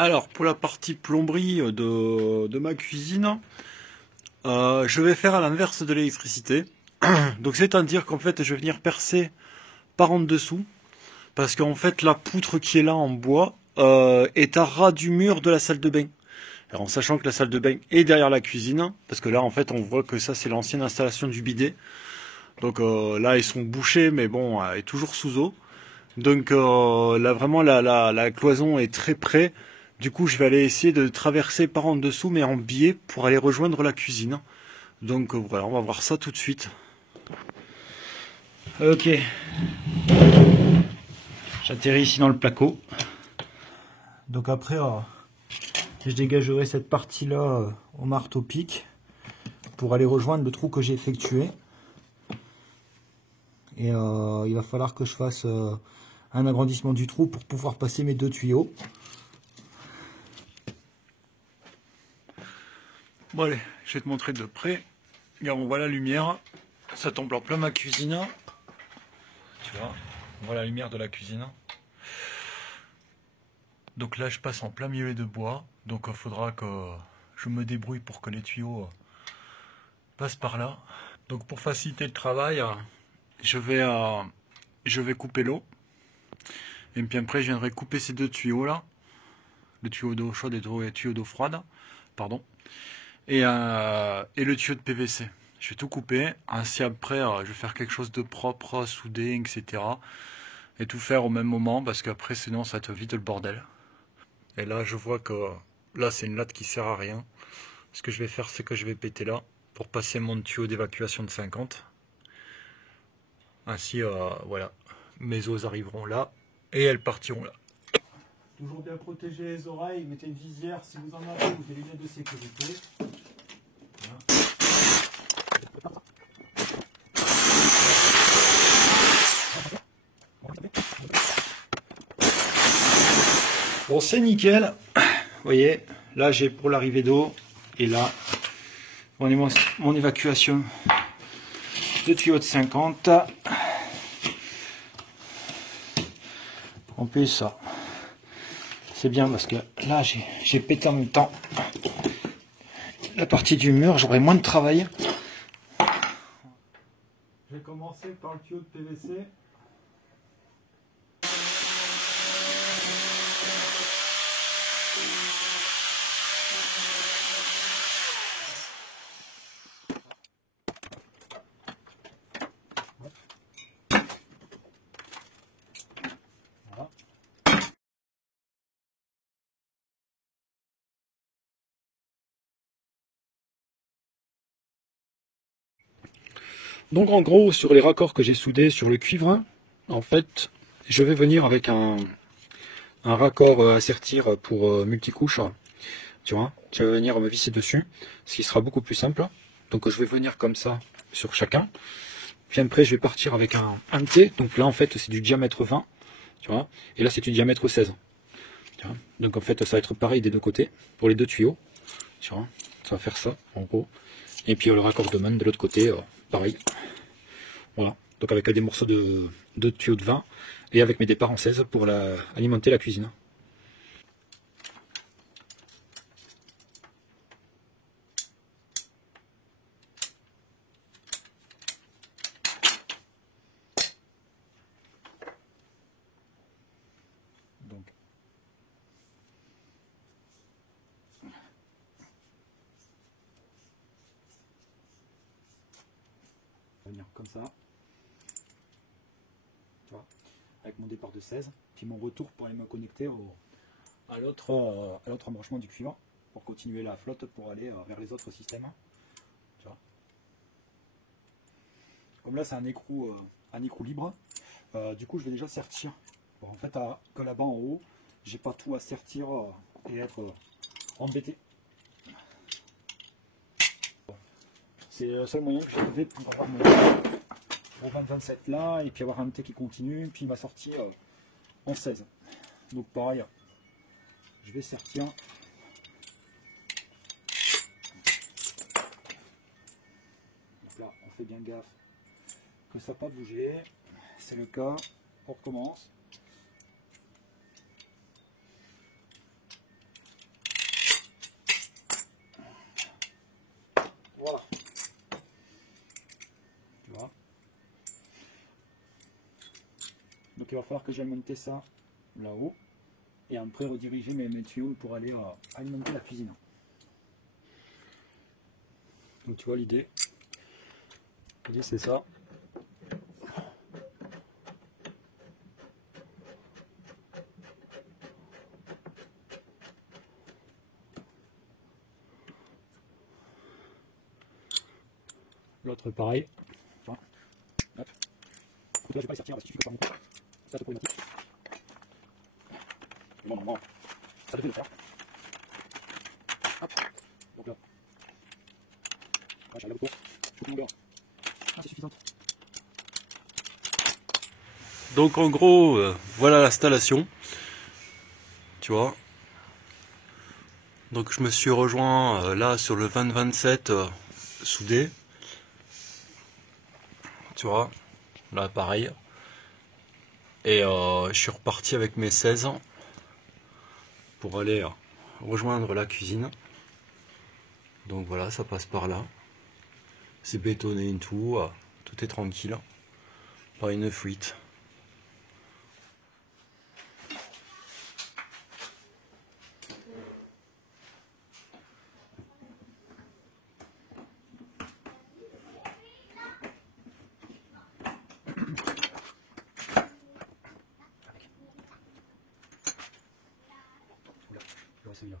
Alors, pour la partie plomberie de ma cuisine, je vais faire à l'inverse de l'électricité. Donc, c'est-à-dire qu'en fait, je vais venir percer par en dessous, parce qu'en fait, la poutre qui est là en bois est à ras du mur de la salle de bain. Alors, en sachant que la salle de bain est derrière la cuisine, parce que là, en fait, on voit que ça, c'est l'ancienne installation du bidet. Donc là, ils sont bouchés, mais bon, elle est toujours sous eau. Donc là, vraiment, la cloison est très près. Du coup, je vais aller essayer de traverser par en dessous, mais en biais, pour aller rejoindre la cuisine. Donc voilà, on va voir ça tout de suite. Ok. J'atterris ici dans le placo. Donc après, je dégagerai cette partie-là au marteau-pic pour aller rejoindre le trou que j'ai effectué. Et il va falloir que je fasse un agrandissement du trou pour pouvoir passer mes deux tuyaux. Bon allez, je vais te montrer de près. Regarde, on voit la lumière. Ça tombe en plein ma cuisine. Tu vois, on voit la lumière de la cuisine. Donc là, je passe en plein milieu de bois. Donc il faudra que je me débrouille pour que les tuyaux passent par là. Donc pour faciliter le travail, je vais couper l'eau. Et puis après, je viendrai couper ces deux tuyaux là. Le tuyau d'eau chaude et le tuyau d'eau froide. Pardon. Et le tuyau de PVC. Je vais tout couper. Ainsi après, je vais faire quelque chose de propre, soudé, etc. Et tout faire au même moment parce qu'après, sinon, ça te vide le bordel. Et là, je vois que là, c'est une latte qui sert à rien. Ce que je vais faire, c'est que je vais péter là pour passer mon tuyau d'évacuation de 50. Ainsi, voilà, mes os arriveront là et elles partiront là. Toujours bien protéger les oreilles, mettez une visière si vous en avez ou des lunettes de sécurité. Voilà. Bon, c'est nickel. Vous voyez, là j'ai pour l'arrivée d'eau et là mon évacuation de tuyau de 50. En plus, ça, c'est bien parce que là j'ai pété en même temps la partie du mur, j'aurai moins de travail. Je vais commencer par le tuyau de PVC. Voilà. Donc en gros, sur les raccords que j'ai soudés sur le cuivre, en fait, je vais venir avec un raccord à sertir pour multicouche. Tu vois, je vais venir me visser dessus, ce qui sera beaucoup plus simple. Donc je vais venir comme ça sur chacun. Puis après, je vais partir avec un T. Donc là, en fait, c'est du diamètre 20. Tu vois, et là, c'est du diamètre 16. Tu vois, donc en fait, ça va être pareil des deux côtés pour les deux tuyaux. Tu vois, ça va faire ça, en gros. Et puis le raccordement de l'autre côté, pareil. Voilà, donc avec des morceaux de tuyaux de 20 et avec mes départs en 16 pour alimenter la cuisine. Donc, on va venir comme ça, tu vois, avec mon départ de 16, puis mon retour pour aller me connecter à l'autre embranchement du cuivre pour continuer la flotte pour aller vers les autres systèmes. Tu vois. Comme là c'est un écrou libre, du coup je vais déjà sertir. Bon, en fait que là-bas en haut, j'ai pas tout à sertir et être embêté. C'est le seul moyen que j'ai trouvé pour avoir mon 20-27 là et puis avoir un T qui continue, puis ma sortie en 16. Donc pareil, je vais sertir. Donc là on fait bien gaffe que ça n'a pas bougé. C'est le cas, on recommence. Donc il va falloir que j'aille monter ça là-haut et après rediriger mes tuyaux pour aller alimenter la cuisine. Donc tu vois l'idée c'est ça. L'autre pareil. Tu vois. Hop. Là je vais pas les sortir, il suffit que ça monte. Ça c'est problématique. Bon normalement, ça devrait le faire. Hop. Donc là. J'arrive autour. Je peux longueur. Ah c'est suffisant. Donc en gros, voilà l'installation. Tu vois. Donc je me suis rejoint là sur le 2027 soudé. Tu vois, là pareil. Et je suis reparti avec mes 16 ans pour aller rejoindre la cuisine. Donc voilà, ça passe par là. C'est bétonné et tout, tout est tranquille. Pas une fuite. Celui-là.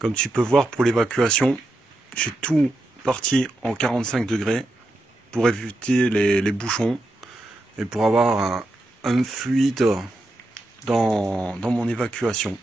Comme tu peux voir pour l'évacuation, j'ai tout parti en 45 degrés pour éviter les bouchons et pour avoir un fluide dans mon évacuation.